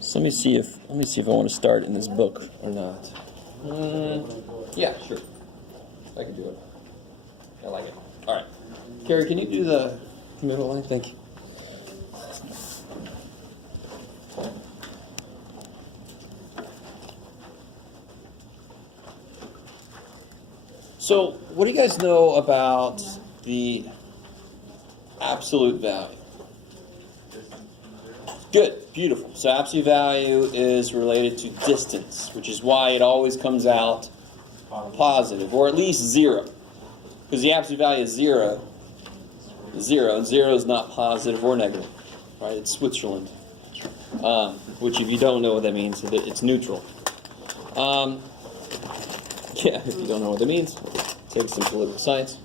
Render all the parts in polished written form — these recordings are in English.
So let me see if I want to start in this book or not. Yeah, sure. I can do it. I like it. All right. Carrie, can you do the middle line? Thank you. So, what do you guys know about the absolute value? Good, beautiful. So absolute value is related to distance, which is why it always comes out positive, or at least 0. Because the absolute value is 0. 0, and 0 is not positive or negative, right? It's Switzerland, which if you don't know what that means, it's neutral. Yeah, if you don't know what that means, take some political science.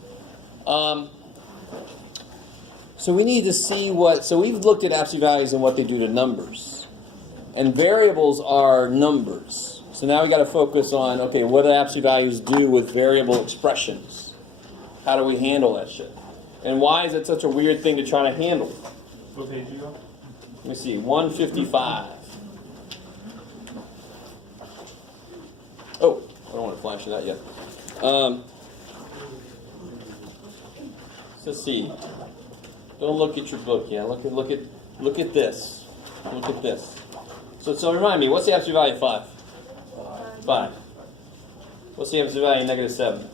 So we need to see so we've looked at absolute values and what they do to numbers. And variables are numbers. So now we got to focus on, okay, what do absolute values do with variable expressions? How do we handle that shit? And why is it such a weird thing to try to handle? What page are you on? Let me see, 155. Oh, I don't want to flash that yet. Let's see. Don't look at your book yet. Look at this. Look at this. So remind me, what's the absolute value of 5? 5. What's the absolute value of negative 7?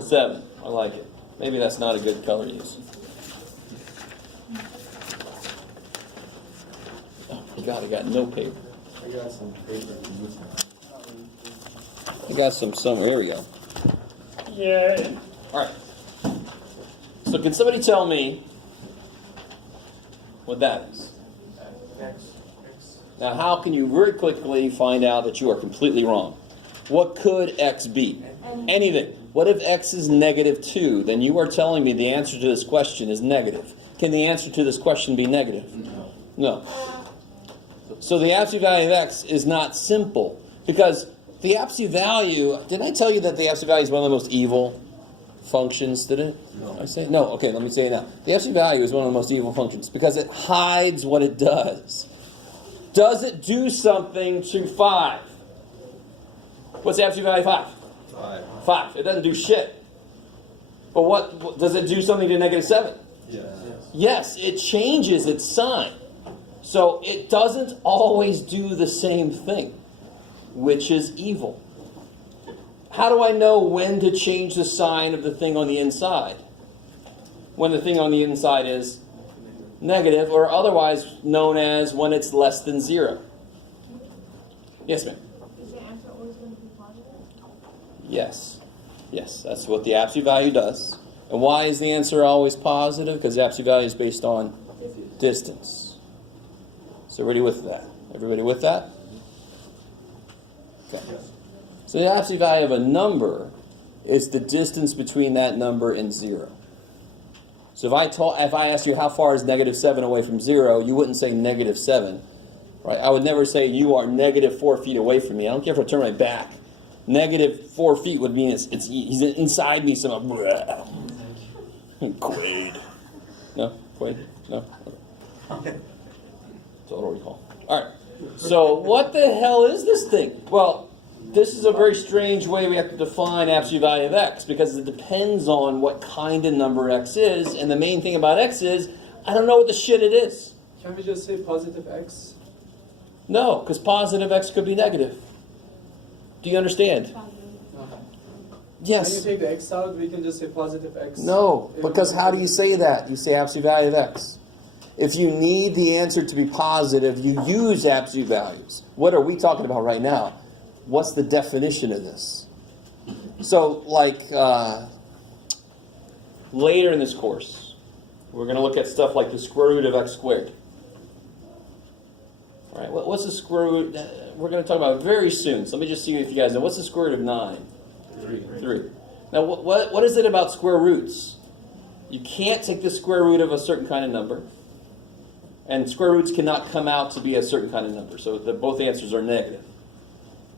7. I like it. Maybe that's not a good color to use. Oh my God, I got no paper. I got some paper. I got some somewhere. Here we go. Yay. All right. So can somebody tell me what that is? X. Now, how can you very quickly find out that you are completely wrong? What could X be? Anything. What if X is negative 2? Then you are telling me the answer to this question is negative. Can the answer to this question be negative? No. So the absolute value of X is not simple. Because the absolute value, didn't I tell you that the absolute value is one of the most evil functions? Did it? No. I say no. Okay, let me say it now. The absolute value is one of the most evil functions because it hides what it does. Does it do something to 5? What's the absolute value of 5? 5. It doesn't do shit. But what does it do something to negative 7? Yes, it changes its sign. So it doesn't always do the same thing, which is evil. How do I know when to change the sign of the thing on the inside? When the thing on the inside is negative, or otherwise known as when it's less than 0. Yes, ma'am? Is the answer always going to be positive? Yes. Yes, that's what the absolute value does. And why is the answer always positive? Because the absolute value is based on distance. So everybody with that? Everybody with that? Okay. So the absolute value of a number is the distance between that number and 0. So if I asked you how far is negative 7 away from 0, you wouldn't say negative 7. Right? I would never say you are negative 4 feet away from me. I don't care if I turn my back. Negative 4 feet would mean he's inside me somehow. Quaid. No? Quaid? No? Okay. Total recall. All right. So what the hell is this thing? Well, this is a very strange way we have to define absolute value of X because it depends on what kind of number X is. And the main thing about X is, I don't know what the shit it is. Can we just say positive X? No, because positive X could be negative. Do you understand? Yes. When you take the X out, we can just say positive X. No, because how do you say that? You say absolute value of X. If you need the answer to be positive, you use absolute values. What are we talking about right now? What's the definition of this? So, later in this course, we're going to look at stuff like the square root of X squared. All right, what's the square root? We're going to talk about it very soon. So let me just see if you guys know. What's the square root of 9? 3. Now, what is it about square roots? You can't take the square root of a certain kind of number. And square roots cannot come out to be a certain kind of number. So both answers are negative.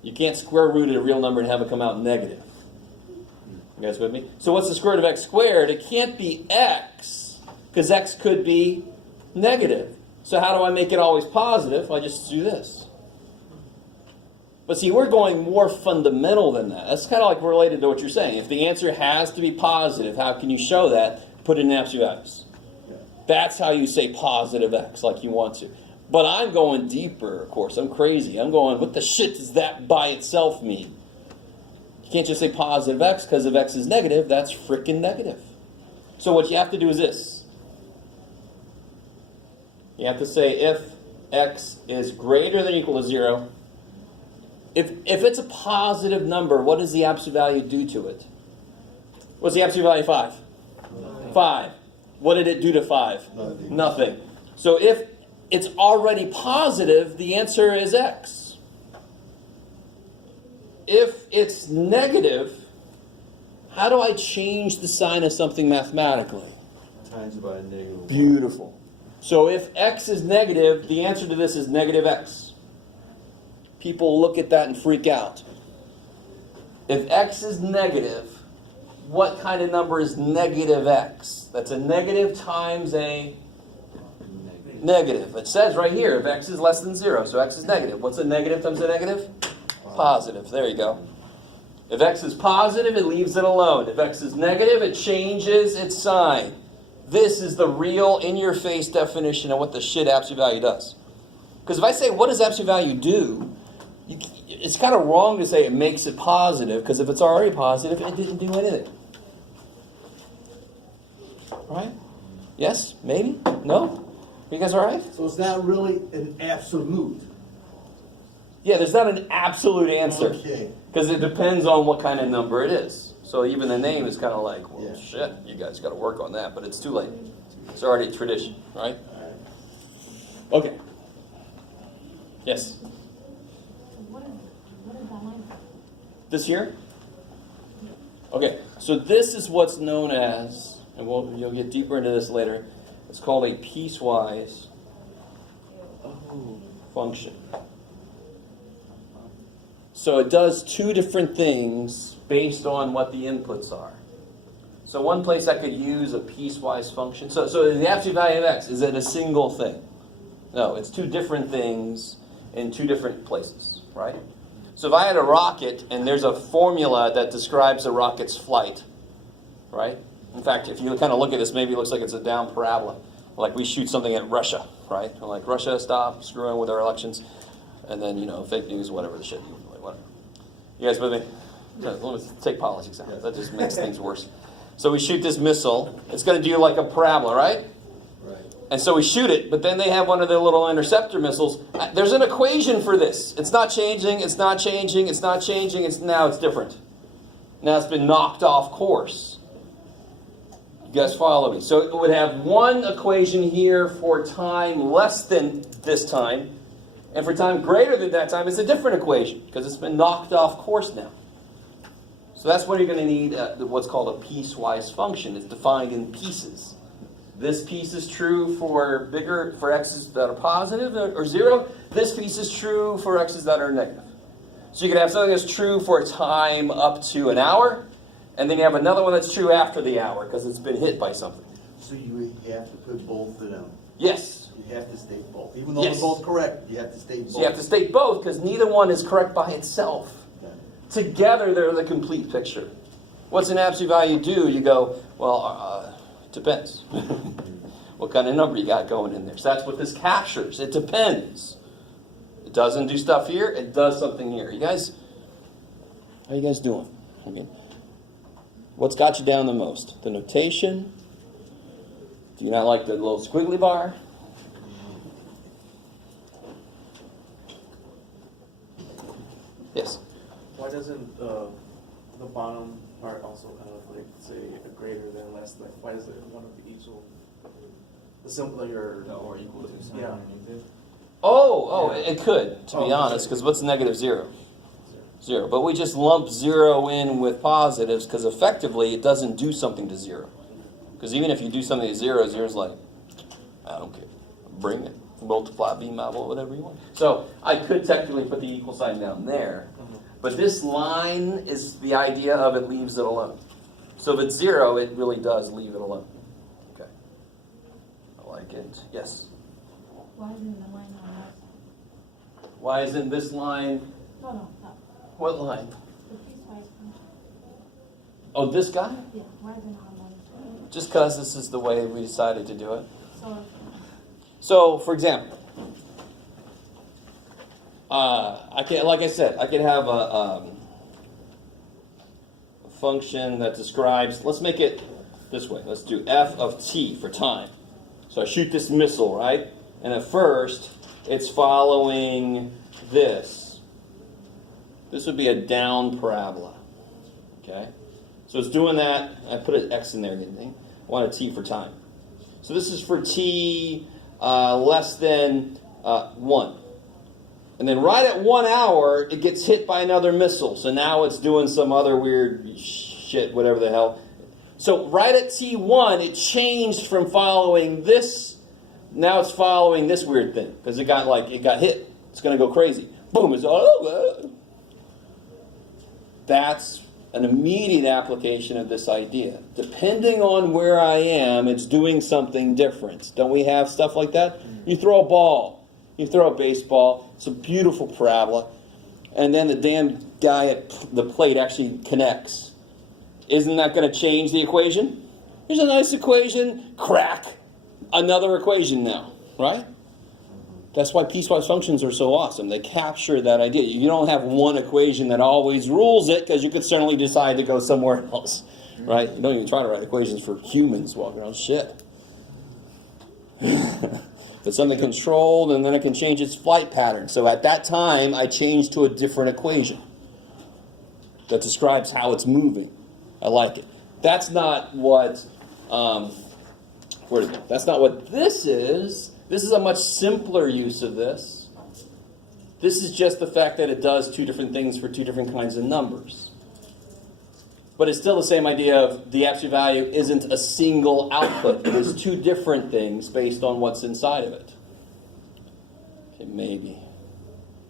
You can't square root a real number and have it come out negative. You guys with me? So what's the square root of X squared? It can't be X, because X could be negative. So how do I make it always positive? I just do this. But see, we're going more fundamental than that. That's kind of like related to what you're saying. If the answer has to be positive, how can you show that? Put it in absolute values. That's how you say positive x, like you want to. But I'm going deeper, of course. I'm crazy. I'm going, what the shit does that by itself mean? You can't just say positive x, because if x is negative, that's freaking negative. So what you have to do is this. You have to say if x is greater than or equal to 0, if it's a positive number, what does the absolute value do to it? What's the absolute value of 5? 5. What did it do to 5? Nothing. Nothing. So if it's already positive, the answer is x. If it's negative, how do I change the sign of something mathematically? Times by a negative. Beautiful. So if x is negative, the answer to this is negative x. People look at that and freak out. If x is negative, what kind of number is negative x? That's a negative times a negative. It says right here, if x is less than 0, so x is negative. What's a negative times a negative? Positive. There you go. If x is positive, it leaves it alone. If x is negative, it changes its sign. This is the real, in-your-face definition of what the shit absolute value does. Because if I say, what does absolute value do? It's kind of wrong to say it makes it positive, because if it's already positive, it didn't do anything. Right? Yes? Maybe? No? Are you guys all right? So it's not really an absolute. Yeah, there's not an absolute answer. Okay. Because it depends on what kind of number it is. So even the name is kind of like, well, Yeah. shit, you guys got to work on that, but it's too late. It's already a tradition, right? Okay. Yes? What is that line? This here? Okay, so this is what's known as, and you'll get deeper into this later, it's called a piecewise function. So it does two different things based on what the inputs are. So one place I could use a piecewise function. So the absolute value of x, is it a single thing? No, it's two different things in two different places, right? So if I had a rocket and there's a formula that describes a rocket's flight, right? In fact, if you kind of look at this, maybe it looks like it's a down parabola. Like we shoot something at Russia, right? We're like, Russia, stop screwing with our elections. And then, fake news, whatever the shit. Whatever. You guys with me? Let me take politics out. That just makes things worse. So we shoot this missile. It's going to do like a parabola, right? Right. And so we shoot it, but then they have one of their little interceptor missiles. There's an equation for this. It's not changing, it's not changing, it's not changing, now it's different. Now it's been knocked off course. You guys follow me? So it would have one equation here for time less than this time, and for time greater than that time, it's a different equation, because it's been knocked off course now. So that's when you're going to need what's called a piecewise function. It's defined in pieces. This piece is true for x's that are positive or 0. This piece is true for x's that are negative. So you could have something that's true for a time up to an hour, and then you have another one that's true after the hour because it's been hit by something. So you have to put both of them. Yes. You have to state both. Even though Yes. they're both correct, you have to state both. So you have to state both because neither one is correct by itself. Okay. Together, they're the complete picture. What's an absolute value do? You go, well, depends. What kind of number you got going in there. So that's what this captures. It depends. It doesn't do stuff here. It does something here. How are you guys doing? What's got you down the most? The notation? Do you not like the little squiggly bar? Yes? Why doesn't the bottom part also kind of like say a greater than less? Like why does it one of the equal? The simpler Or equal to something Yeah. underneath it. It could, to be honest, because what's negative 0? 0. But we just lump 0 in with positives because effectively it doesn't do something to 0. Because even if you do something to 0, 0's like, I don't care. Bring it. Multiply, be mobile, whatever you want. So I could technically put the equal sign down there. But this line is the idea of it leaves it alone. So if it's 0, it really does leave it alone. Okay. I like it. Yes? why isn't the line on that? Why isn't this line, No, what line? the piecewise function. Oh, this guy? Yeah, why isn't it on one? Just because this is the way we decided to do it. So, So, for example, I can, like I said, I can have a function that describes. Let's make it this way. Let's do f of t for time. So I shoot this missile, right? And at first, it's following this. This would be a down parabola. Okay? So it's doing that. I put an x in there, didn't I? I want a t for time. So this is for t less than 1. And then right at 1 hour, it gets hit by another missile. So now it's doing some other weird shit, whatever the hell. So right at T1, it changed from following this. Now it's following this weird thing. Because it got hit. It's going to go crazy. Boom, it's all. That's an immediate application of this idea. Depending on where I am, it's doing something different. Don't we have stuff like that? You throw a ball. You throw a baseball. It's a beautiful parabola. And then the damn guy at the plate actually connects. Isn't that going to change the equation? Here's a nice equation. Crack. Another equation now. Right? That's why piecewise functions are so awesome. They capture that idea. You don't have one equation that always rules it, because you could certainly decide to go somewhere else. Right? You don't even try to write equations for humans walking around. Shit. It's something controlled, and then it can change its flight pattern. So at that time, I change to a different equation that describes how it's moving. I like it. That's not what, that's not what this is. This is a much simpler use of this. This is just the fact that it does two different things for two different kinds of numbers. But it's still the same idea of the absolute value isn't a single output. It is two different things based on what's inside of it. Okay, maybe.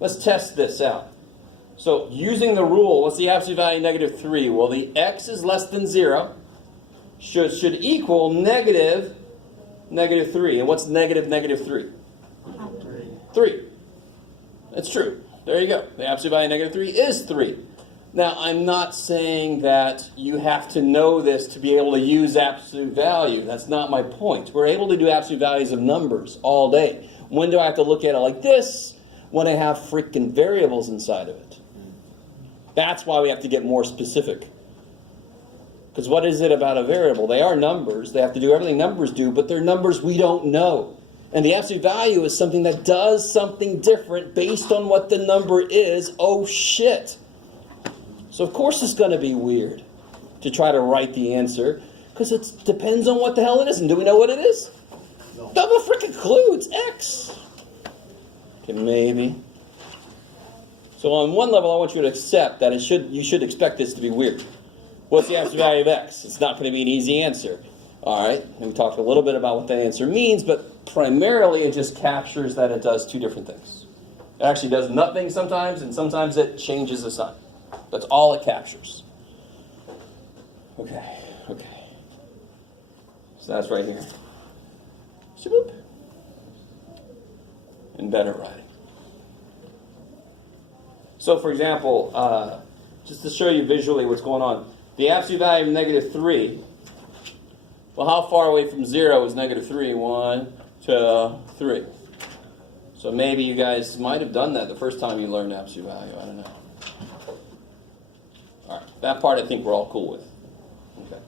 Let's test this out. So using the rule, what's the absolute value of negative 3? Well, the x is less than 0 should equal negative 3. And what's negative 3? 3. That's true. There you go. The absolute value of negative 3 is 3. Now, I'm not saying that you have to know this to be able to use absolute value. That's not my point. We're able to do absolute values of numbers all day. When do I have to look at it like this? When I have freaking variables inside of it. That's why we have to get more specific. Because what is it about a variable? They are numbers. They have to do everything numbers do, but they're numbers we don't know. And the absolute value is something that does something different based on what the number is. Oh, shit. So of course it's going to be weird to try to write the answer, because it depends on what the hell it is. And do we know what it is? No. Double freaking clue, it's X. Okay, maybe. So on one level, I want you to accept that you should expect this to be weird. What's the absolute value of X? It's not going to be an easy answer. All right, and we talked a little bit about what that answer means, but primarily it just captures that it does two different things. It actually does nothing sometimes, and sometimes it changes the sign. That's all it captures. Okay. So that's right here. Shaboop. And better writing. So for example, just to show you visually what's going on, the absolute value of negative 3, well, how far away from 0 is negative 3? 1, 2, 3. So maybe you guys might have done that the first time you learned absolute value. I don't know. All right, that part I think we're all cool with. Okay.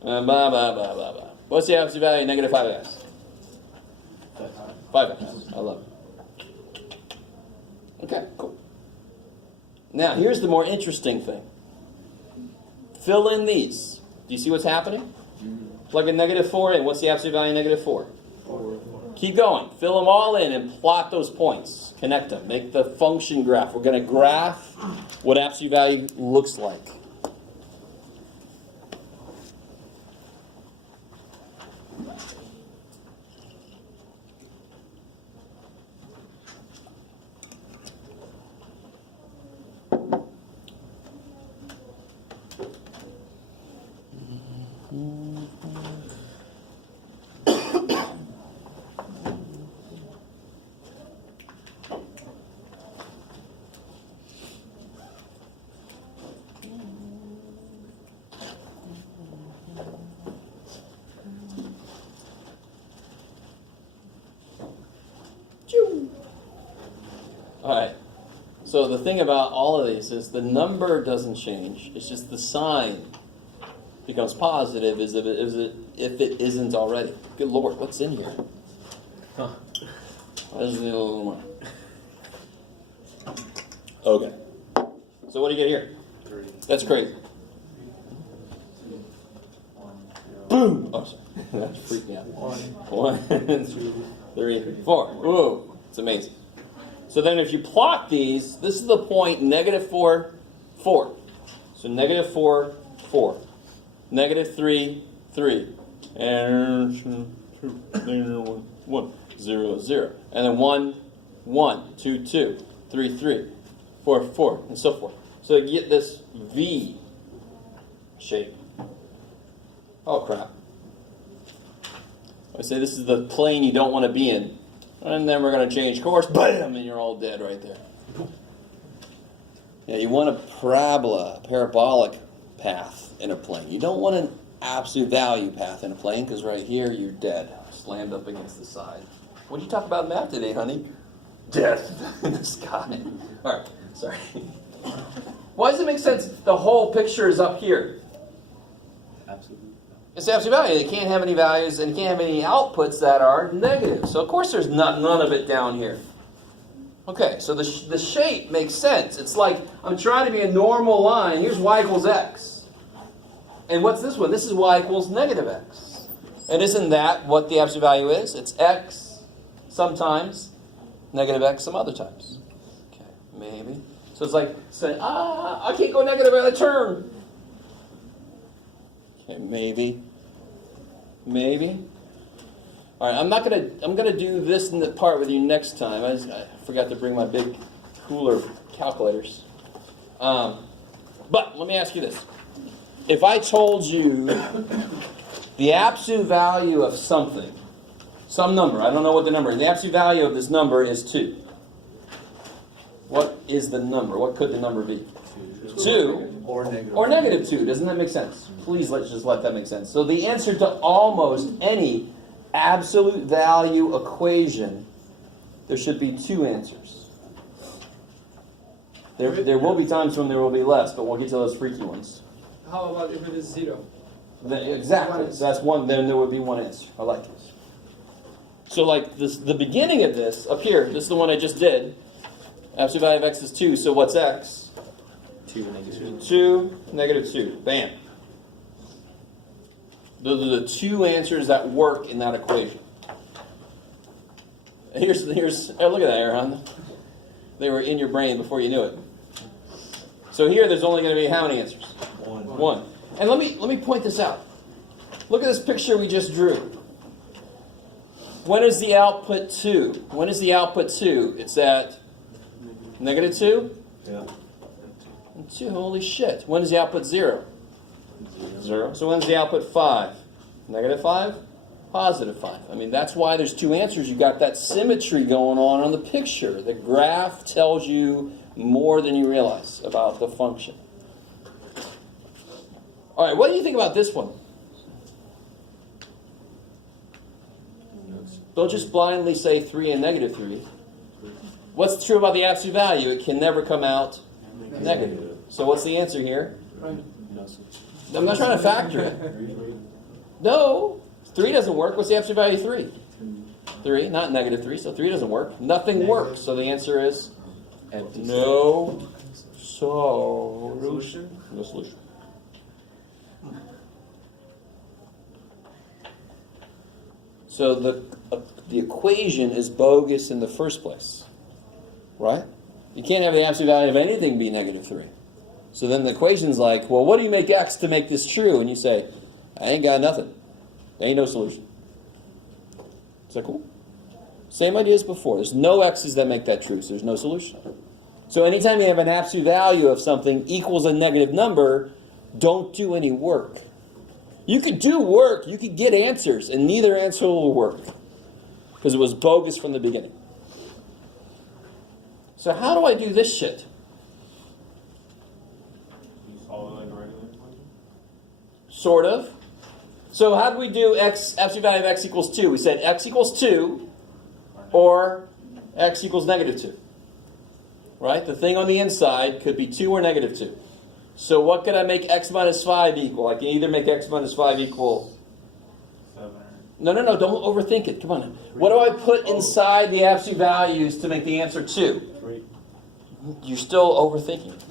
Blah, blah, blah, blah, blah. What's the absolute value of negative 5x? 5x. I love it. Okay, cool. Now, here's the more interesting thing. Fill in these. Do you see what's happening? Plug a negative 4 in. What's the absolute value of negative 4? 4. Keep going. Fill them all in and plot those points. Connect them. Make the function graph. We're going to graph what absolute value looks like. Alright. So the thing about all of these is the number doesn't change. It's just the sign becomes positive if it isn't already. Good Lord, what's in here? Huh. There's a little more. Okay. So what do you get here? 3. That's crazy. 1, 0. Boom! Oh, sorry. That freaked me out. 1, 2, 3, 4. Whoa. It's amazing. So then if you plot these, this is the point, -4, 4. So -4, 4. -3, 3. And 1, 0, 0. And then 1, 1, 2, 2, 3, 3, 4, 4, and so forth. So you get this V shape. Oh, crap. I say this is the plane you don't want to be in. And then we're going to change course. Bam! And you're all dead right there. Yeah, you want a parabola, a parabolic path in a plane. You don't want an absolute value path in a plane because right here you're dead. Slammed up against the side. What did you talk about in math today, honey? Death in the sky. All right, sorry. Why does it make sense? The whole picture is up here. Absolutely. It's the absolute value. It can't have any values and it can't have any outputs that are negative. So of course there's none of it down here. Okay, so the shape makes sense. It's like I'm trying to be a normal line. Here's y equals x. And what's this one? This is y equals -x. And isn't that what the absolute value is? It's x sometimes, -x some other times. Okay, maybe. So it's like saying, I can't go negative at a term. Okay, maybe. All right, I'm gonna do this in the part with you next time. I forgot to bring my big cooler calculators. But let me ask you this: if I told you the absolute value of something, some number, I don't know what the number is. The absolute value of this number is 2. What is the number? What could the number be? 2. Or negative. Or -2. Doesn't that make sense? Please let's just let that make sense. So the answer to almost any absolute value equation, there should be 2 answers. There will be times when there will be less, but we'll get to those freaky ones. How about if it is 0? Exactly. So that's one. Then there would be one answer. I like this. So like this, the beginning of this up here. This is the one I just did. Absolute value of x is 2. So what's x? 2, -2. 2, -2. Bam. Those are the 2 answers that work in that equation. Here's oh, look at that, Aaron. They were in your brain before you knew it. So here there's only going to be how many answers? 1. And let me point this out. Look at this picture we just drew. When is the output 2? When is the output 2? It's at -2? Yeah. 2, holy shit. When is the output 0? 0. So when's the output 5? -5? +5. I mean, that's why there's 2 answers. You've got that symmetry going on the picture. The graph tells you more than you realize about the function. All right, what do you think about this one? Don't just blindly say 3 and -3. What's true about the absolute value? It can never come out negative. So what's the answer here? I'm not trying to factor it. No, 3 doesn't work. What's the absolute value of 3? 3, not -3, so 3 doesn't work. Nothing works. So the answer is no solution. No solution. So the equation is bogus in the first place, right? You can't have the absolute value of anything be -3. So then the equation's like, well, what do you make x to make this true? And you say, I ain't got nothing. There ain't no solution. Is that cool? Same idea as before. There's no x's that make that true, so there's no solution. So anytime you have an absolute value of something equals a negative number, don't do any work. You could do work, you could get answers, and neither answer will work. Because it was bogus from the beginning. So how do I do this shit? Sort of. So how do we do x, absolute value of x equals 2? We said x equals 2 or x equals -2. right? The thing on the inside could be 2 or negative 2. So what could I make x minus 5 equal? I can either make x minus 5 equal... 7. No, don't overthink it. Come on now. What do I put inside the absolute values to make the answer 2? 3. You're still overthinking it.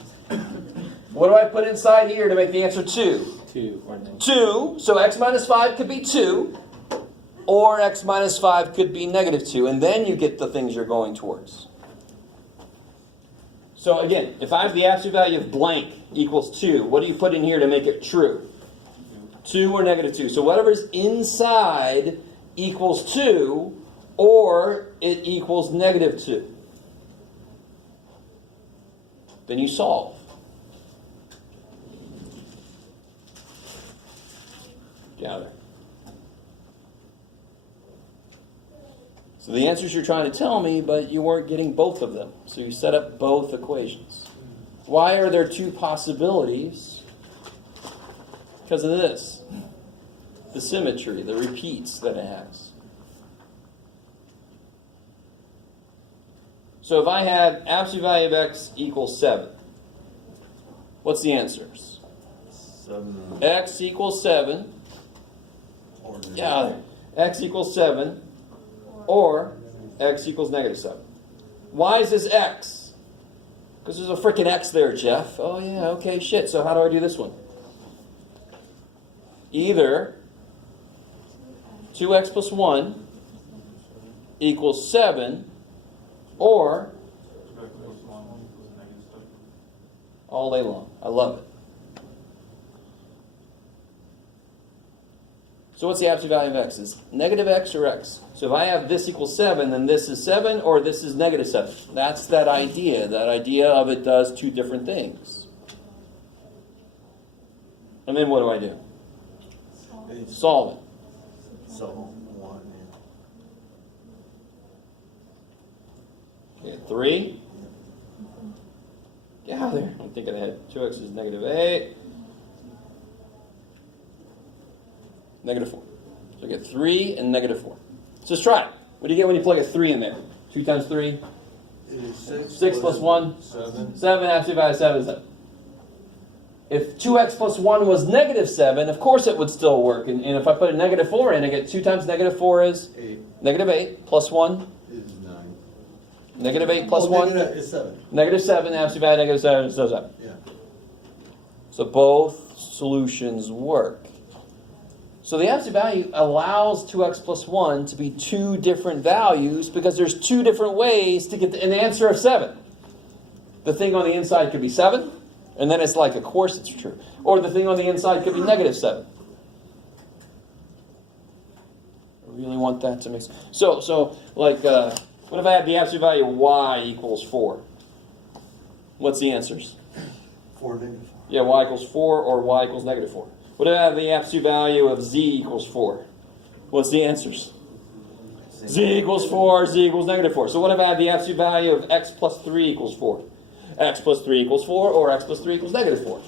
What do I put inside here to make the answer 2? 2 or negative. 2. So x minus 5 could be 2. Or x minus 5 could be negative 2. And then you get the things you're going towards. So again, if I have the absolute value of blank equals 2, what do you put in here to make it true? 2 or negative 2. So whatever's inside equals 2, or it equals negative 2. Then you solve. Gather. So the answers you're trying to tell me, but you weren't getting both of them. So you set up both equations. Why are there 2 possibilities? Because of this. The symmetry, the repeats that it has. So if I had absolute value of x equals 7, what's the answers? 7. X equals 7. Yeah, x equals 7. Or x equals negative 7. Why is this x? Because there's a freaking x there, Jeff. Oh yeah, okay, shit. So how do I do this one? Either 2x plus 1 equals 7, or all day long. I love it. So what's the absolute value of x? Is negative x or x? So if I have this equals 7, then this is 7, or this is negative 7. That's that idea. That idea of it does 2 different things. And then what do I do? Solve it. So, 1, Okay, 3. Get out of there. I'm thinking ahead. 2x is negative 8. Negative 4. So I get 3 and negative 4. So let's try it. What do you get when you plug a 3 in there? 2 times 3? It is 6. 6 plus 1? 7. 7. Absolute value of 7 is 7. If 2x plus 1 was negative 7, of course it would still work. And if I put a negative 4 in, I get 2 times negative 4 is 8 negative 8 plus 1. is 9. Negative 8 plus Oh, 1. negative is 7. Negative 7. Absolute value negative 7 is still 7. Yeah. So both solutions work. So the absolute value allows 2x plus 1 to be 2 different values because there's 2 different ways to get an answer of 7. The thing on the inside could be 7, and then it's like, of course it's true. Or the thing on the inside could be negative 7. I really want that to make sense. So like, what if I have the absolute value of y equals 4? What's the answers? 4 negative 4. Yeah, y equals 4 or y equals negative 4. What do I have the absolute value of z equals 4? What's the answers? Z equals 4, z equals negative 4. So what if I have the absolute value of x plus 3 equals 4? X plus 3 equals 4 or x plus 3 equals negative 4?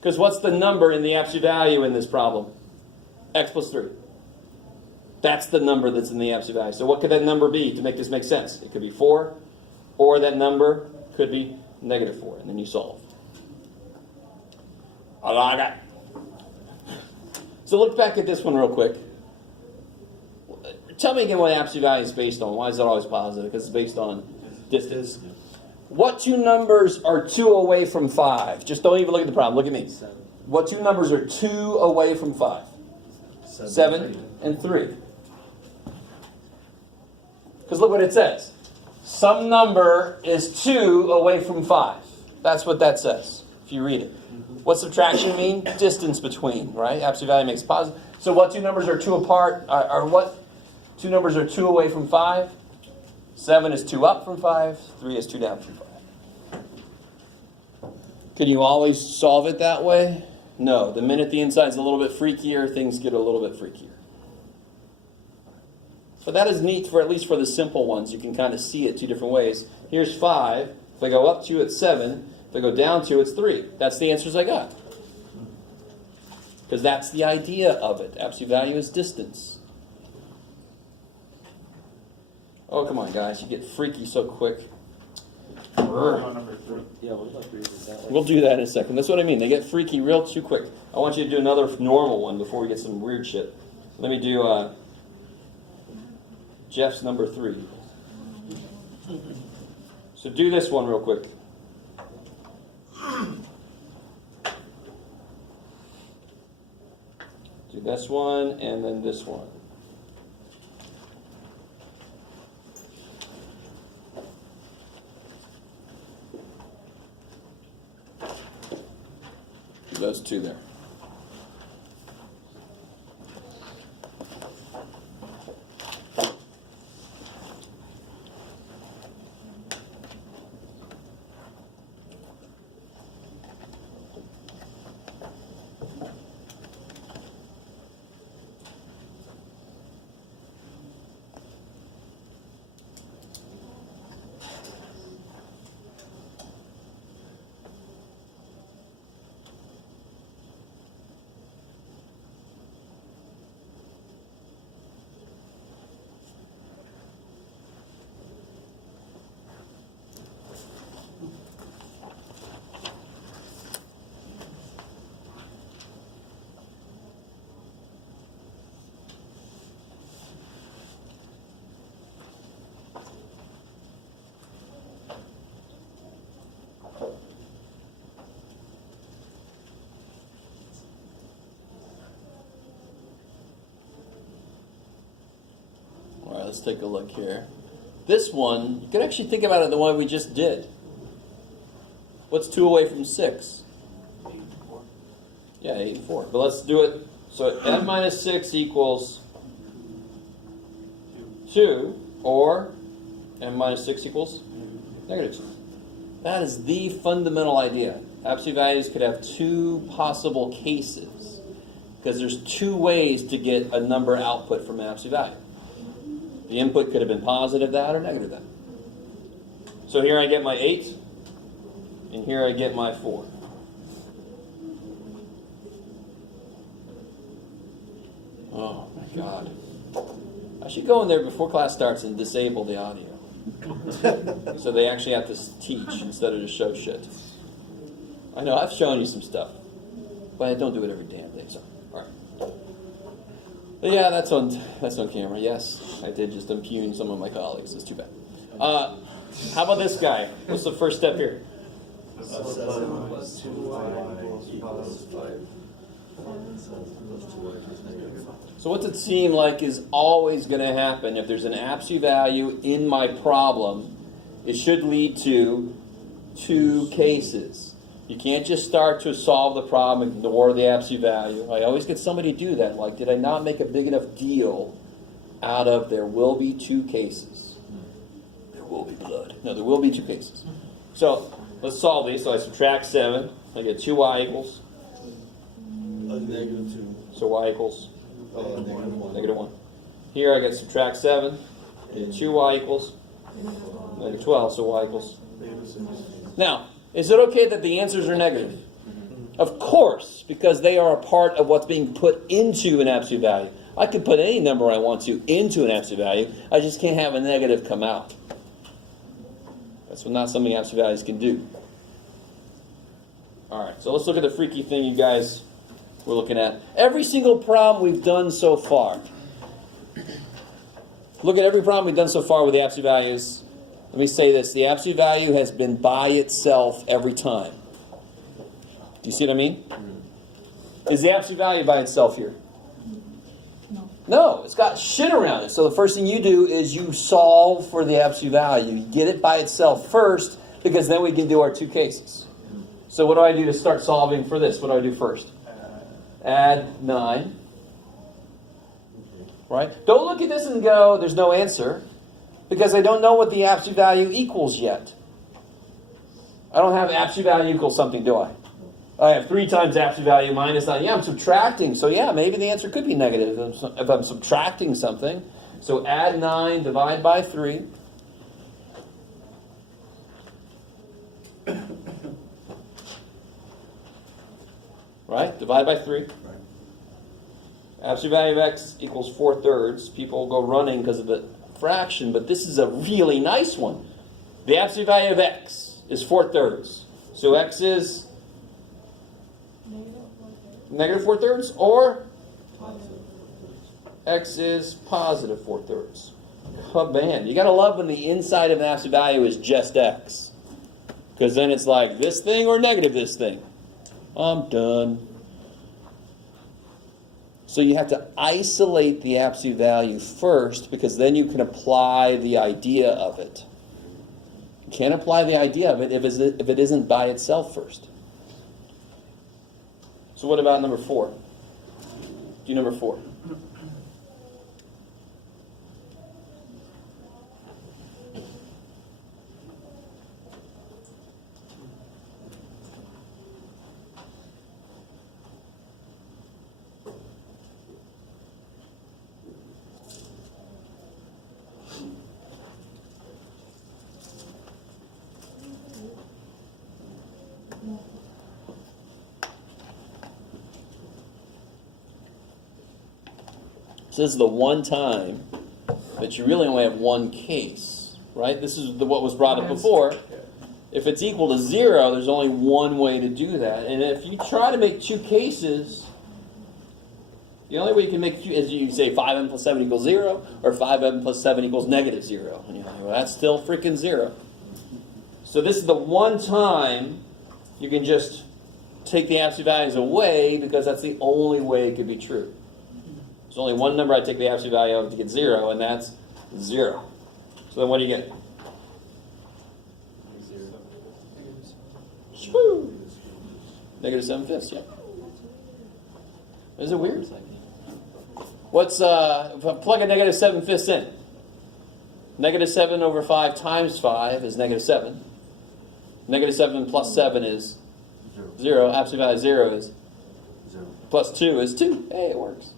Because what's the number in the absolute value in this problem? X plus 3. That's the number that's in the absolute value. So what could that number be to make this make sense? It could be 4, or that number could be negative 4, and then you solve. I like it. So look back at this one real quick. Tell me again what absolute value is based on. Why is it always positive? Because it's based on distance. What 2 numbers are 2 away from 5? Just don't even look at the problem. Look at me. 7. What 2 numbers are 2 away from 5? 7 and 3. Because look what it says. Some number is 2 away from 5. That's what that says, if you read it. What's subtraction mean? Distance between, right? Absolute value makes positive. So what 2 numbers are 2 apart? Are what 2 numbers are 2 away from 5? 7 is 2 up from 5. 3 is 2 down from 5. Can you always solve it that way? No. The minute the inside's a little bit freakier, things get a little bit freakier. But that is neat for at least for the simple ones. You can kind of see it 2 different ways. Here's 5. If I go up 2, it's 7. If I go down 2, it's 3. That's the answers I got. Because that's the idea of it. Absolute value is distance. Oh, come on, guys. You get freaky so quick. Number 3. Yeah, what about reasons that way? We'll do that in a second. That's what I mean. They get freaky real too quick. I want you to do another normal one before we get some weird shit. Let me do Jeff's number 3. So do this one real quick. Do this one and then this one. Do those two there. All right, let's take a look here. This one, you can actually think about it the way we just did. What's 2 away from 6? 8 and 4. But let's do it. So n minus 6 equals 2, or n minus 6 equals negative 2. That is the fundamental idea. Absolute values could have 2 possible cases, because there's 2 ways to get a number output from an absolute value. The input could have been positive that or negative that. So here I get my 8, and here I get my 4. Oh my God. I should go in there before class starts and disable the audio. So they actually have to teach instead of just show shit. I know, I've shown you some stuff, but I don't do it every damn day, so, alright. But yeah, that's on camera. Yes, I did just impugn some of my colleagues. It's too bad. How about this guy? What's the first step here? 7 plus 2y equals 5. So what's it seem like is always going to happen if there's an absolute value in my problem? It should lead to 2 cases. You can't just start to solve the problem and ignore the absolute value. I always get somebody to do that. Like, did I not make a big enough deal out of there will be 2 cases? There will be blood. No, there will be 2 cases. So let's solve these. So I subtract 7. I get 2y equals. Negative 2. So y equals Negative 1. negative 1. Here I get subtract 7. I get 2y equals negative 12. So y equals. Now, is it okay that the answers are negative? Of course, because they are a part of what's being put into an absolute value. I can put any number I want to into an absolute value. I just can't have a negative come out. That's not something absolute values can do. All right, so let's look at the freaky thing you guys were looking at. Every single problem we've done so far. Look at every problem we've done so far with the absolute values. Let me say this. The absolute value has been by itself every time. Do you see what I mean? Is the absolute value by itself here? No. No, it's got shit around it. So the first thing you do is you solve for the absolute value. You get it by itself first, because then we can do our 2 cases. So what do I do to start solving for this? What do I do first? Add 9. Right? Don't look at this and go, there's no answer, because I don't know what the absolute value equals yet. I don't have absolute value equals something, do I? I have 3 times absolute value minus 9. Yeah, I'm subtracting. So yeah, maybe the answer could be negative if I'm subtracting something. So add 9, divide by 3. Right? Divide by 3. Right. Absolute value of x equals 4/3. People go running because of the fraction, but this is a really nice one. The absolute value of x is 4/3. So x is negative 4/3, or x is positive 4/3. Oh man, you gotta love when the inside of an absolute value is just x. Because then it's like this thing or negative this thing. I'm done. So you have to isolate the absolute value first, because then you can apply the idea of it. You can't apply the idea of it if it isn't by itself first. So what about number 4? Do number 4. So this is the one time that you really only have one case, right? This is what was brought up before. If it's equal to 0, there's only one way to do that. And if you try to make two cases, the only way you can make two is you say 5m plus 7 equals 0, or 5m plus 7 equals negative 0. And you're like, well, that's still freaking 0. So this is the one time you can just take the absolute values away, because that's the only way it could be true. There's only one number I take the absolute value of to get 0, and that's 0. So then what do you get? Woo! Negative 7/5, yeah. Is it weird? What's, if I plug a negative 7/5 in, negative 7 over 5 times 5 is negative 7. Negative 7 plus 7 is 0. Absolute value of 0 is 0. Plus 2 is 2. Hey, it works.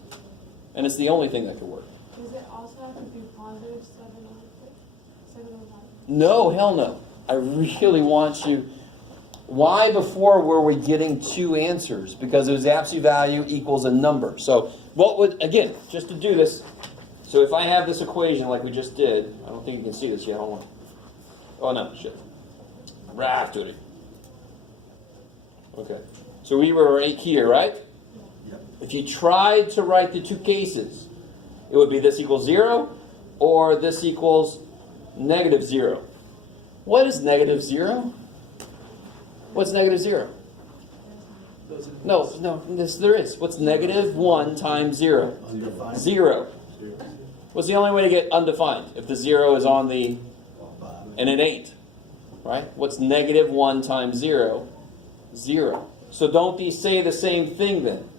And it's the only thing that could work. Does it also have to be positive 7 over 5? No, hell no. I really want you... Why before were we getting two answers? Because it was absolute value equals a number. So what would... Again, just to do this... So if I have this equation like we just did... I don't think you can see this yet. Hold on. Oh, no. Shit. Right, duty. Okay. So we were right here, right? If you tried to write the two cases, it would be this equals 0, or this equals negative 0. What is negative 0? What's negative 0? No, this there is. What's negative 1 times 0? Undefined. 0. What's the only way to get undefined? If the 0 is on the... and it ain't. Right? What's negative 1 times 0? 0. So don't these say the same thing then?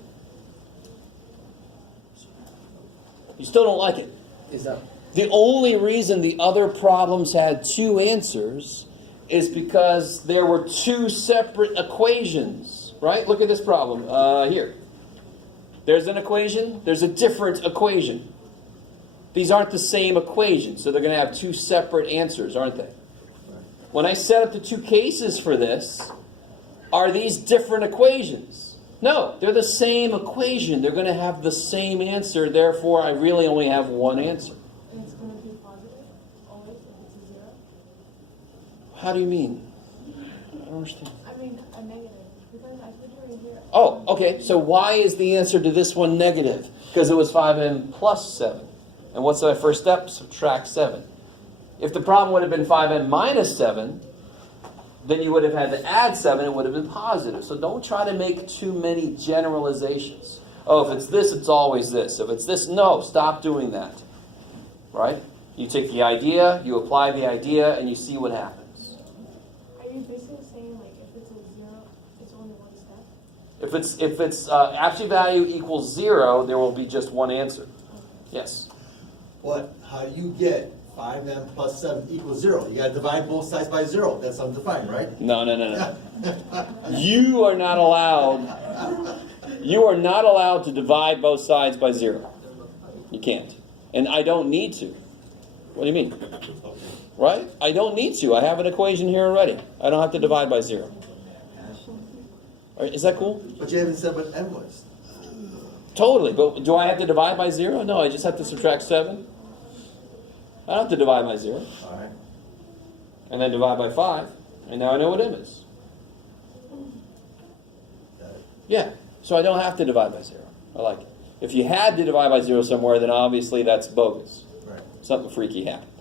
You still don't like it. Is that The only reason the other problems had two answers is because there were two separate equations, right? Look at this problem here. There's an equation, there's a different equation. These aren't the same equation, so they're going to have two separate answers, aren't they? When I set up the two cases for this, are these different equations? No, they're the same equation. They're going to have the same answer. Therefore, I really only have one answer. And it's going to be positive always if it's a 0? How do you mean? I don't understand. I mean a negative. Because I put it right here. Oh, okay. So why is the answer to this one negative? Because it was 5m plus 7. And what's my first step? Subtract 7. If the problem would have been 5m minus 7, then you would have had to add 7, it would have been positive. So don't try to make too many generalizations. Oh, if it's this, it's always this. If it's this, no, stop doing that. Right? You take the idea, you apply the idea, and you see what happens. Are you basically saying like if it's a 0, it's only one step? If it's absolute value equals 0, there will be just one answer. Yes. But how do you get 5m plus 7 equals 0? You got to divide both sides by 0. That's undefined, right? No. You are not allowed. You are not allowed to divide both sides by 0. You can't. And I don't need to. What do you mean? Right? I don't need to. I have an equation here already. I don't have to divide by 0. All right, is that cool? But you haven't said what m was. Totally. But do I have to divide by 0? No, I just have to subtract 7. I don't have to divide by 0. All right. And then divide by 5. And now I know what m is. Got it. Yeah, so I don't have to divide by 0. I like it. If you had to divide by 0 somewhere, then obviously that's bogus. Right. Something freaky happened.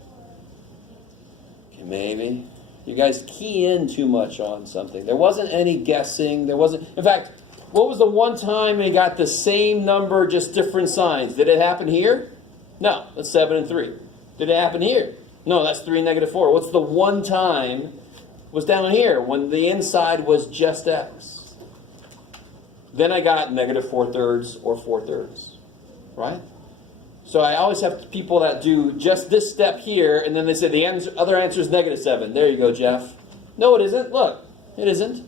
Okay, maybe. You guys key in too much on something. There wasn't any guessing. There wasn't. In fact, what was the one time they got the same number, just different signs? Did it happen here? No, that's 7 and 3. Did it happen here? No, that's 3 and negative 4. What's the one time was down here when the inside was just x? Then I got negative 4/3 or 4/3, right? So I always have people that do just this step here, and then they say the other answer is negative 7. There you go, Jeff. No, it isn't. Look, it isn't.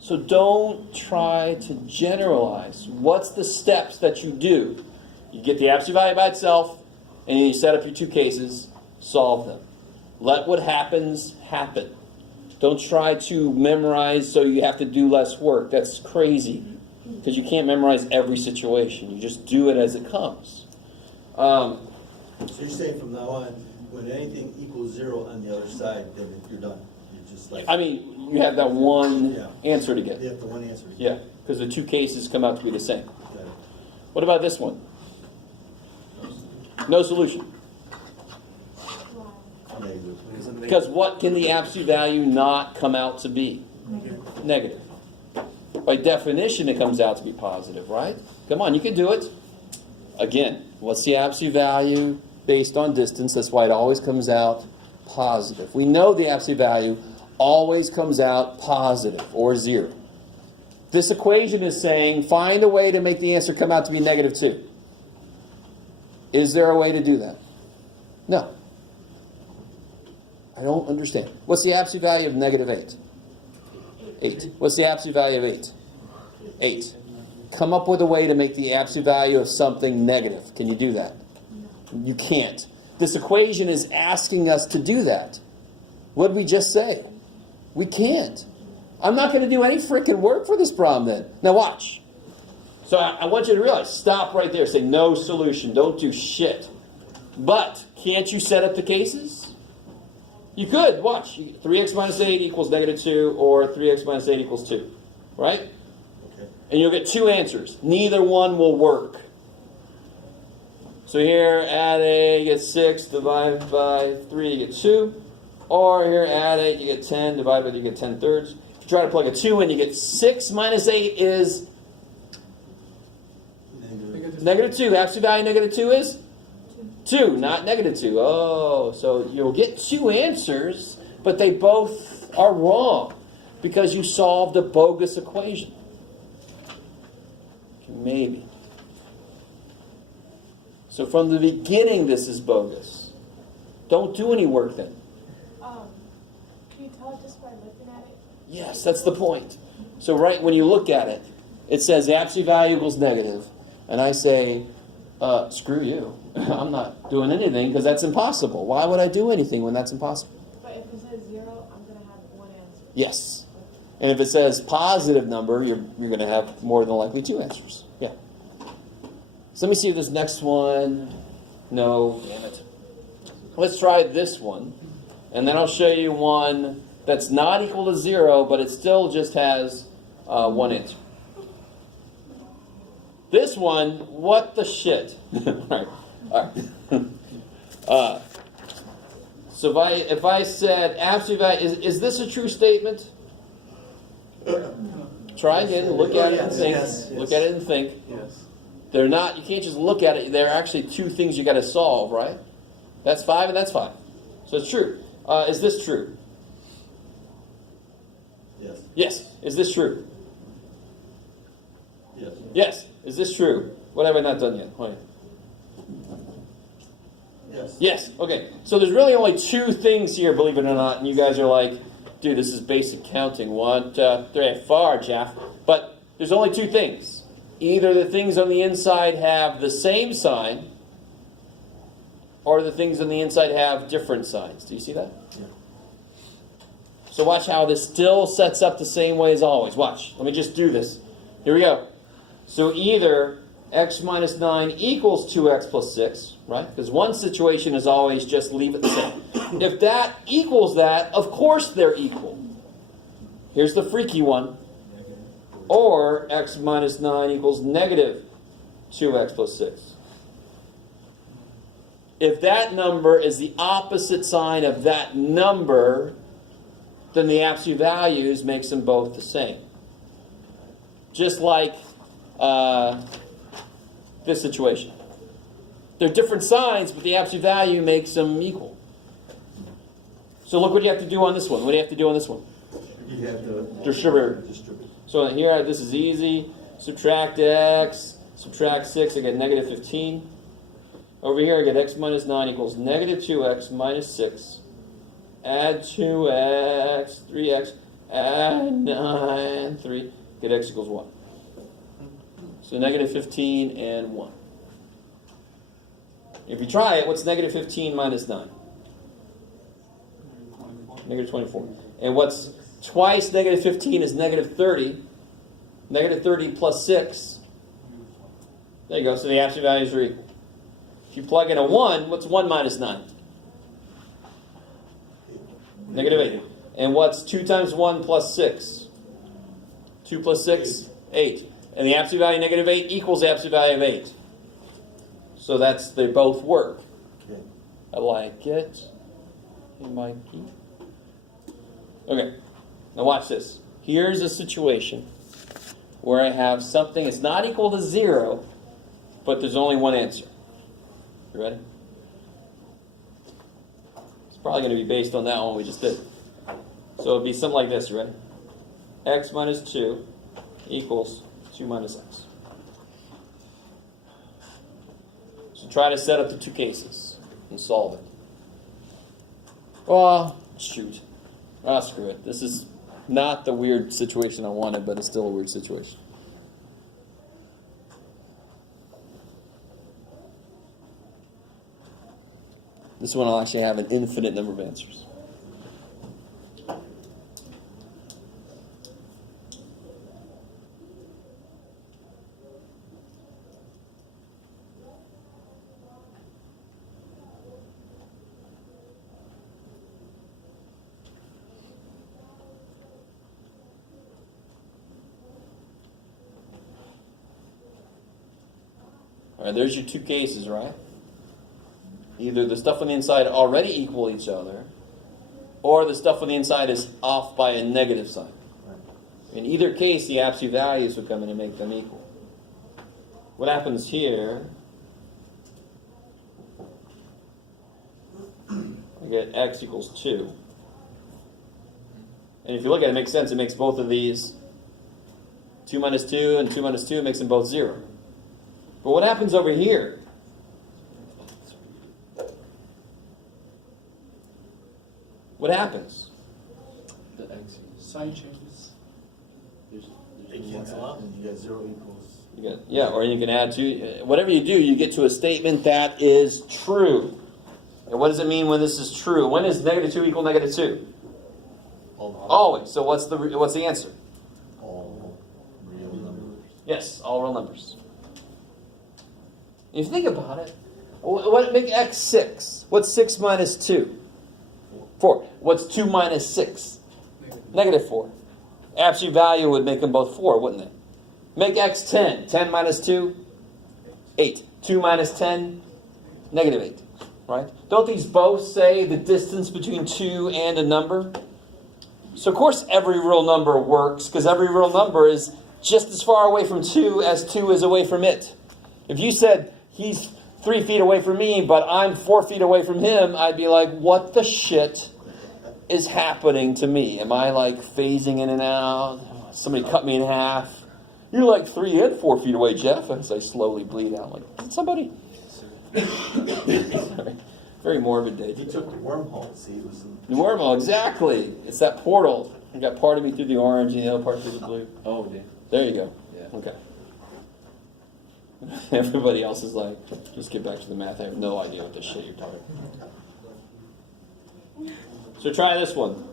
So don't try to generalize. What's the steps that you do? You get the absolute value by itself, and you set up your two cases, solve them. Let what happens happen. Don't try to memorize so you have to do less work. That's crazy, because you can't memorize every situation. You just do it as it comes. So you're saying from now on, when anything equals 0 on the other side, then you're done. You're just like. I mean, you have that one answer to get. You have the one answer. Yeah, because the two cases come out to be the same. Got it. What about this one? No solution. Negative. Because what can the absolute value not come out to be? Negative. By definition, it comes out to be positive, right? Come on, you can do it. Again, what's the absolute value based on distance? That's why it always comes out positive. We know the absolute value always comes out positive or 0. This equation is saying find a way to make the answer come out to be negative 2. Is there a way to do that? No. I don't understand. What's the absolute value of negative 8? 8. What's the absolute value of 8? 8. Come up with a way to make the absolute value of something negative. Can you do that? You can't. This equation is asking us to do that. What did we just say? We can't. I'm not going to do any freaking work for this problem then. Now watch. So I want you to realize, stop right there. Say no solution. Don't do shit. But can't you set up the cases? You could. Watch. 3x minus 8 equals negative 2, or 3x minus 8 equals 2. Right? Okay. And you'll get two answers. Neither one will work. So here, add 8, you get 6, divided by 3, you get 2. Or here, add 8, you get 10, divided by 3, you get 10/3. If you try to plug a 2 in, you get 6 minus 8 is negative 2. Absolute value negative 2 is 2, not negative 2. Oh, so you'll get two answers, but they both are wrong because you solved a bogus equation. Maybe. So from the beginning, this is bogus. Don't do any work then. Can you tell it just by looking at it? Yes, that's the point. So right when you look at it, it says the absolute value equals negative. And I say, screw you. I'm not doing anything because that's impossible. Why would I do anything when that's impossible? But if it says 0, I'm going to have one answer. Yes. And if it says positive number, you're going to have more than likely two answers. Yeah. So let me see if this next one. No, damn it. Let's try this one. And then I'll show you one that's not equal to 0, but it still just has one answer. This one, what the shit? All right. So if I said absolute value, is this a true statement? Try again. Look at it and think. Yes. Look at it and think. Yes. They're not. You can't just look at it. There are actually two things you got to solve, right? That's 5 and that's 5. So it's true. Is this true? Yes. Yes. Is this true? Yes. Yes. Is this true? What have I not done yet? Wait. Yes. Yes. Okay. So there's really only two things here, believe it or not, and you guys are like, dude, this is basic counting. 1, 2, 3, 4, Jeff. But there's only two things. Either the things on the inside have the same sign, or the things on the inside have different signs. Do you see that? Yeah. So watch how this still sets up the same way as always. Watch. Let me just do this. Here we go. So either x minus 9 equals 2x plus 6, right? Because one situation is always just leave it the same. If that equals that, of course they're equal. Here's the freaky one. Or x minus 9 equals negative 2x plus 6. If that number is the opposite sign of that number, then the absolute values makes them both the same. Just like this situation. They're different signs, but the absolute value makes them equal. So look what you have to do on this one. What do you have to do on this one? You have to Distribute. So here, this is easy. Subtract x, subtract 6, I get negative 15. Over here, I get x minus 9 equals negative 2x minus 6. Add 2x, 3x, add 9, 3. Get x equals 1. So negative 15 and 1. If you try it, what's negative 15 minus 9? Negative 24. And what's twice negative 15 is negative 30. Negative 30 plus 6. There you go. So the absolute values are equal. If you plug in a 1, what's 1 minus 9? Negative 8. And what's 2 times 1 plus 6? 2 plus 6? 8. And the absolute value negative 8 equals the absolute value of 8. So they both work. I like it. Hey, Mikey. Okay. Now watch this. Here's a situation where I have something that's not equal to 0, but there's only one answer. You ready? It's probably going to be based on that one we just did. So it'd be something like this. You ready? X minus 2 equals 2 minus x. So try to set up the two cases and solve it. Oh, shoot. Ah, screw it. This is not the weird situation I wanted, but it's still a weird situation. This one will actually have an infinite number of answers. All right, there's your two cases, right? Either the stuff on the inside already equal each other, or the stuff on the inside is off by a negative sign. In either case, the absolute values would come in and make them equal. What happens here, I get x equals 2. And if you look at it, it makes sense. It makes both of these 2 minus 2 and 2 minus 2, makes them both 0. But what happens over here? What happens? The x Sign changes. They cancel out and you got 0 equals. Or you can add 2. Whatever you do, you get to a statement that is true. And what does it mean when this is true? When is negative 2 equal negative 2? Always. So what's the answer? All real numbers. Yes, all real numbers. If you think about it, what make x 6? What's 6 minus 2? 4. What's 2 minus 6? Negative 4. Absolute value would make them both 4, wouldn't it? Make x 10. 10 minus 2? 8. 2 minus 10? Negative 8. Right? Don't these both say the distance between 2 and a number? So of course every real number works, because every real number is just as far away from 2 as 2 is away from it. If you said, he's 3 feet away from me, but I'm 4 feet away from him, I'd be like, what the shit is happening to me? Am I like phasing in and out? Somebody cut me in half. You're like 3 and 4 feet away, Jeff. As I slowly bleed out. Like, did somebody? Sorry. Very morbid day. He took the wormhole. See, it was The wormhole, exactly. It's that portal. I got part of me through the orange and the other part through the blue. Oh, yeah. There you go. Yeah. Okay. Everybody else is like, just get back to the math. I have no idea what this shit you're talking about. So try this one.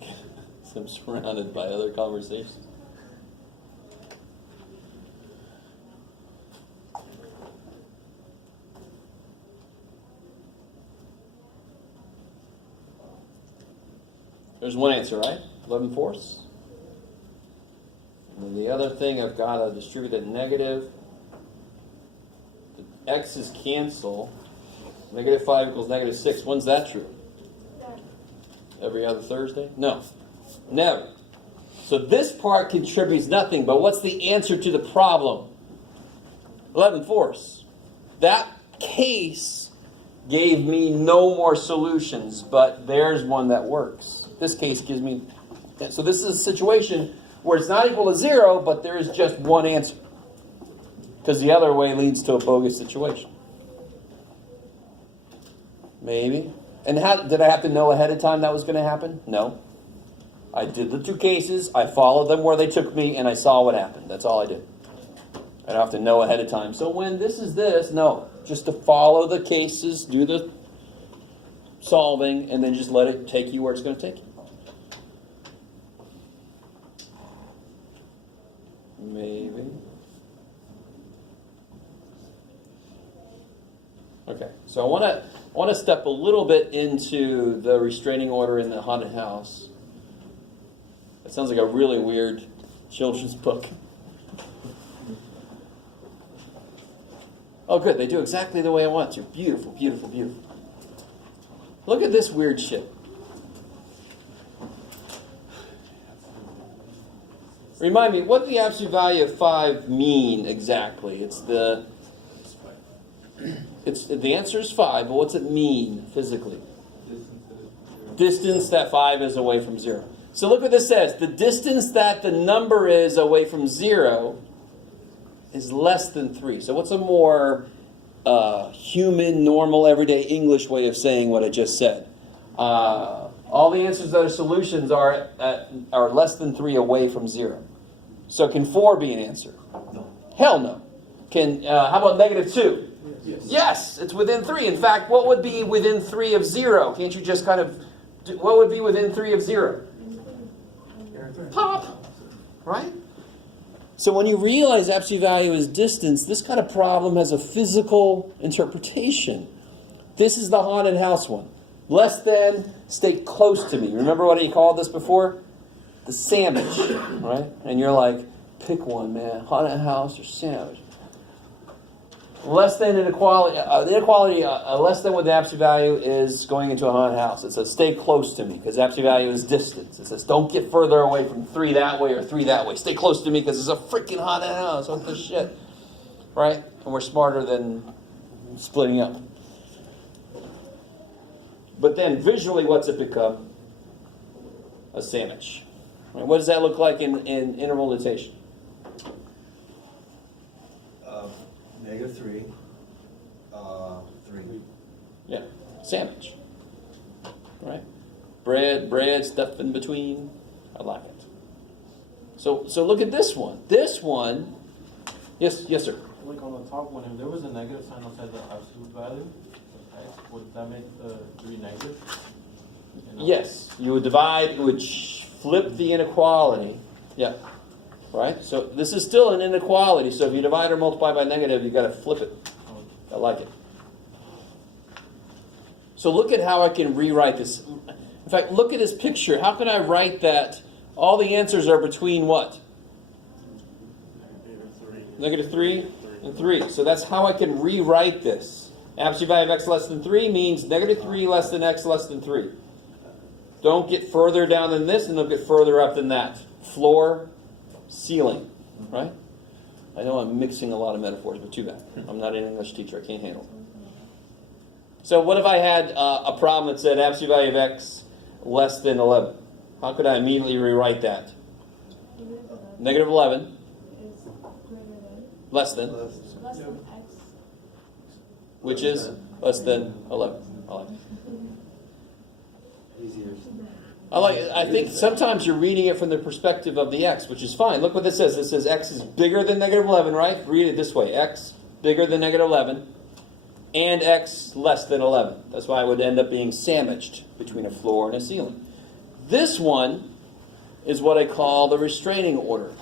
So I'm surrounded by other conversations. There's one answer, right? 11/4. And then the other thing, I've got a distributed negative. The x's cancel. -5 equals -6. When's that true? Every other Thursday? No. Never. So this part contributes nothing, but what's the answer to the problem? 11/4. That case gave me no more solutions, but there's one that works. This case gives me... So this is a situation where it's not equal to 0, but there is just one answer. Because the other way leads to a bogus situation. Maybe. And how did I have to know ahead of time that was going to happen? No. I did the two cases, I followed them where they took me, and I saw what happened. That's all I did. I don't have to know ahead of time. So when this is this, no. Just to follow the cases, do the solving, and then just let it take you where it's going to take you. Maybe. Okay, so I want to step a little bit into the restraining order in the haunted house. It sounds like a really weird children's book. Oh, good, they do exactly the way I want to. Beautiful, beautiful, beautiful. Look at this weird shit. Remind me, what does the absolute value of 5 mean exactly? The answer is 5, but what's it mean physically? Distance that 5 is away from 0. So look what this says. The distance that the number is away from 0 is less than 3. So what's a more human, normal, everyday English way of saying what I just said? All the answers that are solutions are less than 3 away from 0. So can 4 be an answer? No. Hell no. How about -2? Yes. Yes, it's within 3. In fact, what would be within 3 of 0? Can't you just kind of... what would be within 3 of 0? Pop! Right? So when you realize absolute value is distance, this kind of problem has a physical interpretation. This is the haunted house one. Less than, stay close to me. Remember what he called this before? The sandwich, right? And you're like, pick one, man. Haunted house or sandwich. Less than inequality. The inequality less than with the absolute value is going into a haunted house. It says stay close to me because absolute value is distance. It says don't get further away from 3 that way or 3 that way. Stay close to me because it's a freaking haunted house. What the shit, right? And we're smarter than splitting up. But then visually, what's it become? A sandwich. Right? What does that look like in interval notation? -3, 3. Yeah, sandwich. Right? Bread, stuff in between. I like it. So look at this one. This one, yes, sir. Like on the top one, if there was a negative sign outside the absolute value, okay, would that make the 3 negative? Yes, you would divide. You would flip the inequality. Yeah. Right? So this is still an inequality. So if you divide or multiply by negative, you've got to flip it. I like it. So look at how I can rewrite this. In fact, look at this picture. How can I write that all the answers are between what? -3 and 3. So that's how I can rewrite this. Absolute value of x less than 3 means -3 less than x less than 3. Don't get further down than this, and don't get further up than that. Floor, ceiling, right? I know I'm mixing a lot of metaphors, but too bad. I'm not an English teacher. I can't handle it. So what if I had a problem that said absolute value of x less than 11? How could I immediately rewrite that? -11 Is greater than, less than, less than x. which is less than 11. I like it. Easier. I think sometimes you're reading it from the perspective of the x, which is fine. Look what this says. It says x is bigger than -11, right? Read it this way. X bigger than -11 and x less than 11. That's why it would end up being sandwiched between a floor and a ceiling. This one is what I call the restraining order.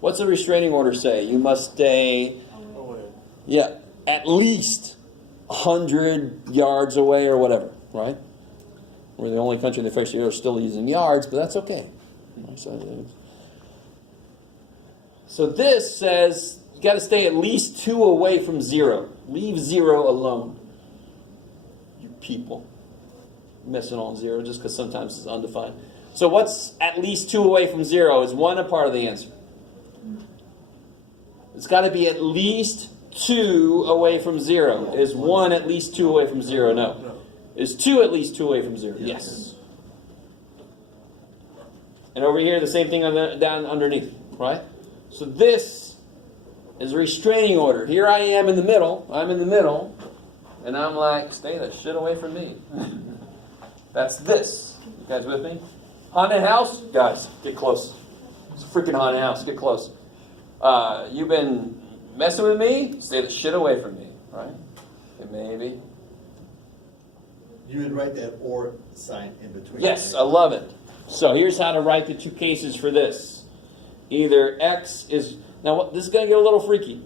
What's the restraining order say? You must stay, yeah, at least 100 yards away or whatever, right? We're the only country in the face of the earth still using yards, but that's okay. So this says you got to stay at least 2 away from 0. Leave 0 alone. You people. Missing on 0 just because sometimes it's undefined. So what's at least 2 away from 0? Is 1 a part of the answer? It's got to be at least 2 away from 0. Is 1 at least 2 away from 0? No. Is 2 at least 2 away from 0? Yes. And over here, the same thing down underneath, right? So this is a restraining order. Here I am in the middle. I'm in the middle. And I'm like, stay the shit away from me. That's this. You guys with me? Haunted house? Guys, get close. It's a freaking haunted house. Get close. You've been messing with me? Stay the shit away from me. Right? Okay, maybe. You would write that or sign in between. Yes, I love it. So here's how to write the 2 cases for this. Either X is... Now, this is going to get a little freaky.